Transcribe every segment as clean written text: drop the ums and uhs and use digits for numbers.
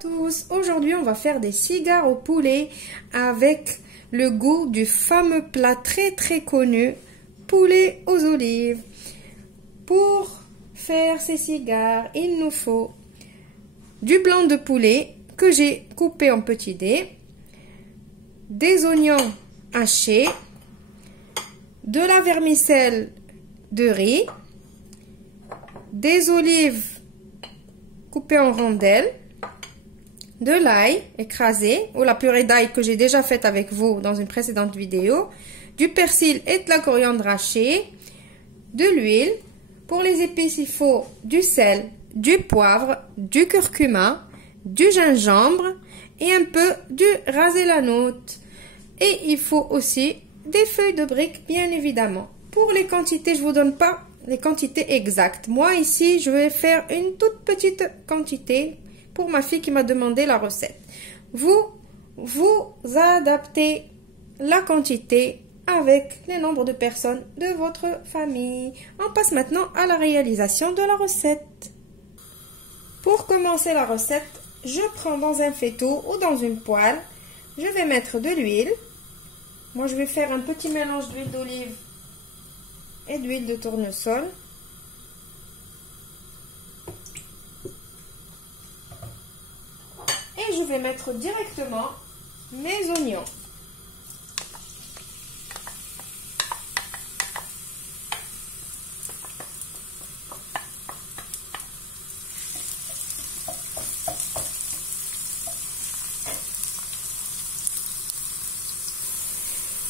Tous, aujourd'hui on va faire des cigares au poulet avec le goût du fameux plat très connu, poulet aux olives. Pour faire ces cigares, il nous faut du blanc de poulet que j'ai coupé en petits dés, des oignons hachés, de la vermicelle de riz, des olives coupées en rondelles, de l'ail écrasé ou la purée d'ail que j'ai déjà faite avec vous dans une précédente vidéo, du persil et de la coriandre hachée, de l'huile. Pour les épices, il faut du sel, du poivre, du curcuma, du gingembre et un peu du rasé la note. Et il faut aussi des feuilles de briques, bien évidemment. Pour les quantités, je ne vous donne pas les quantités exactes. Moi, ici, je vais faire une toute petite quantité pour ma fille qui m'a demandé la recette. Vous adaptez la quantité avec les nombres de personnes de votre famille. On passe maintenant à la réalisation de la recette. Pour commencer la recette, je prends dans un faitout ou dans une poêle, je vais mettre de l'huile. Moi, je vais faire un petit mélange d'huile d'olive et d'huile de tournesol. Et je vais mettre directement mes oignons.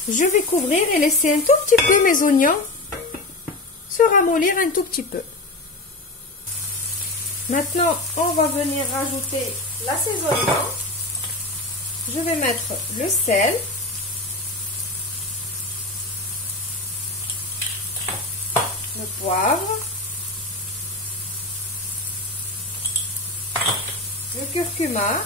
Je vais couvrir et laisser un tout petit peu mes oignons se ramollir un tout petit peu. Maintenant, on va venir rajouter l'assaisonnement. Je vais mettre le sel, le poivre, le curcuma,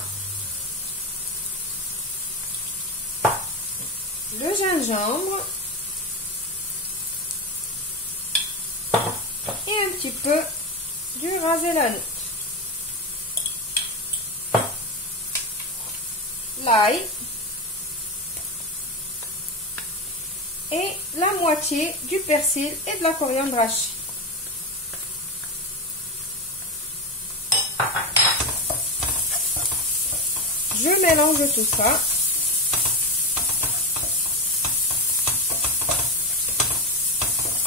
le gingembre et un petit peu du rasé la note. L'ail et la moitié du persil et de la coriandre hachée. Je mélange tout ça.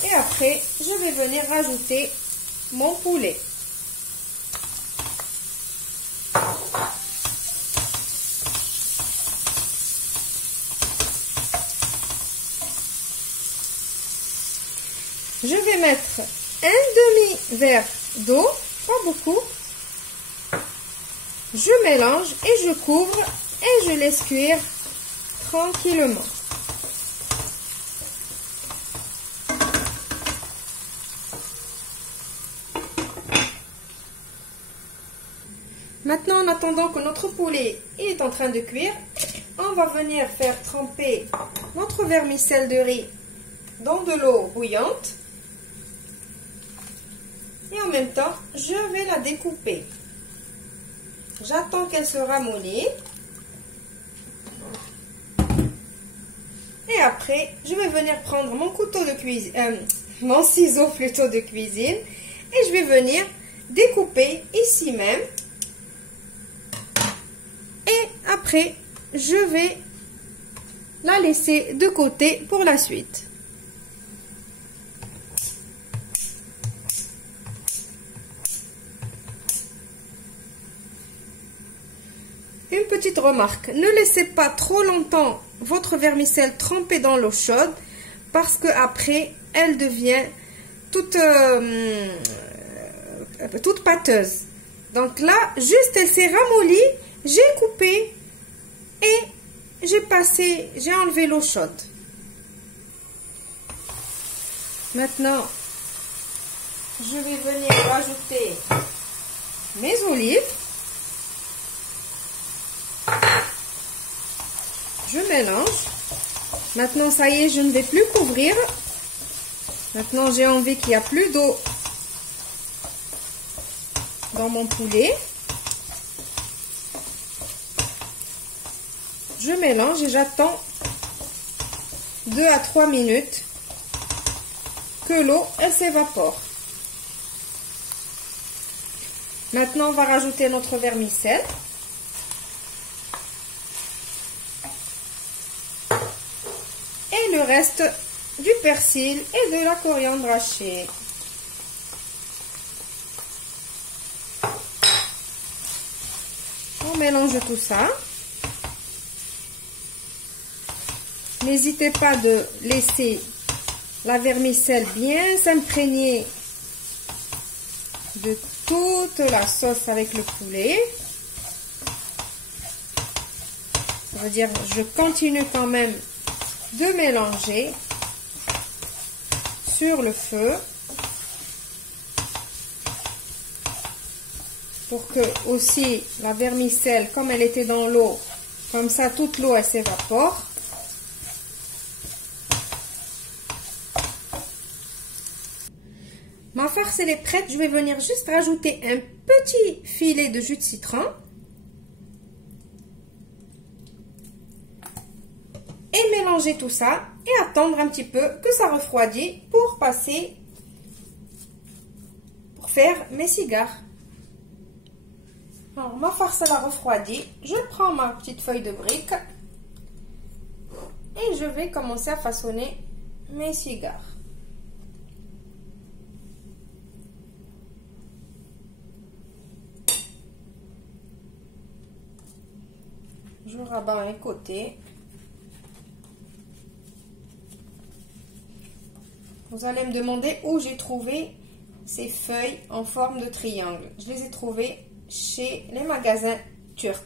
Et après, je vais venir rajouter mon poulet. Je vais mettre un demi-verre d'eau, pas beaucoup. Je mélange et je couvre et je laisse cuire tranquillement. Maintenant, en attendant que notre poulet est en train de cuire, on va venir faire tremper notre vermicelle de riz dans de l'eau bouillante. Et en même temps, je vais la découper. J'attends qu'elle se ramollisse. Et après, je vais venir prendre mon couteau de cuisine, mon ciseau plutôt de cuisine, et je vais venir découper ici même. Et après, je vais la laisser de côté pour la suite. Une petite remarque, ne laissez pas trop longtemps votre vermicelle trempée dans l'eau chaude parce que après elle devient toute pâteuse. Donc là, juste elle s'est ramollie, j'ai coupé et j'ai enlevé l'eau chaude. Maintenant, je vais venir rajouter mes olives. Je mélange. Maintenant, ça y est, je ne vais plus couvrir. Maintenant, j'ai envie qu'il n'y a plus d'eau dans mon poulet. Je mélange et j'attends 2 à 3 minutes que l'eau elle s'évapore. Maintenant, on va rajouter notre vermicelle. Et le reste du persil et de la coriandre hachée. On mélange tout ça. N'hésitez pas de laisser la vermicelle bien s'imprégner de toute la sauce avec le poulet. Ça veut dire, je continue quand même de mélanger sur le feu pour que aussi la vermicelle, comme elle était dans l'eau, comme ça toute l'eau elle s'évapore. Ma farce elle est prête, je vais venir juste rajouter un petit filet de jus de citron et mélanger tout ça et attendre un petit peu que ça refroidisse pour faire mes cigares. Alors ma farce elle a refroidi, je prends ma petite feuille de brique et je vais commencer à façonner mes cigares. Je rabats un côté. Vous allez me demander où j'ai trouvé ces feuilles en forme de triangle. Je les ai trouvées chez les magasins turcs.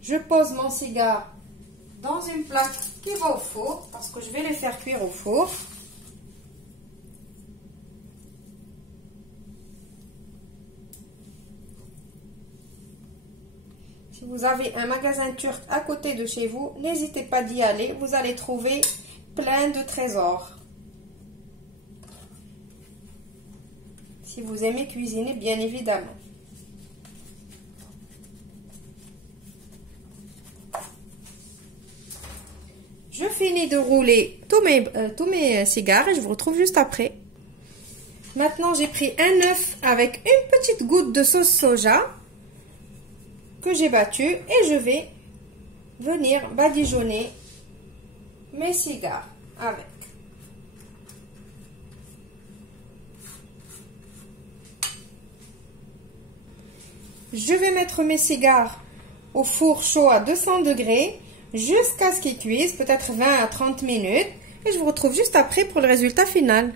Je pose mon cigare dans une plaque qui va au four parce que je vais les faire cuire au four. Si vous avez un magasin turc à côté de chez vous, n'hésitez pas d'y aller. Vous allez trouver plein de trésors. Si vous aimez cuisiner, bien évidemment. Je finis de rouler tous mes cigares et je vous retrouve juste après. Maintenant, j'ai pris un œuf avec une petite goutte de sauce soja que j'ai battu et je vais venir badigeonner mes cigares avec. Je vais mettre mes cigares au four chaud à 200 degrés jusqu'à ce qu'ils cuisent, peut-être 20 à 30 minutes. Et je vous retrouve juste après pour le résultat final.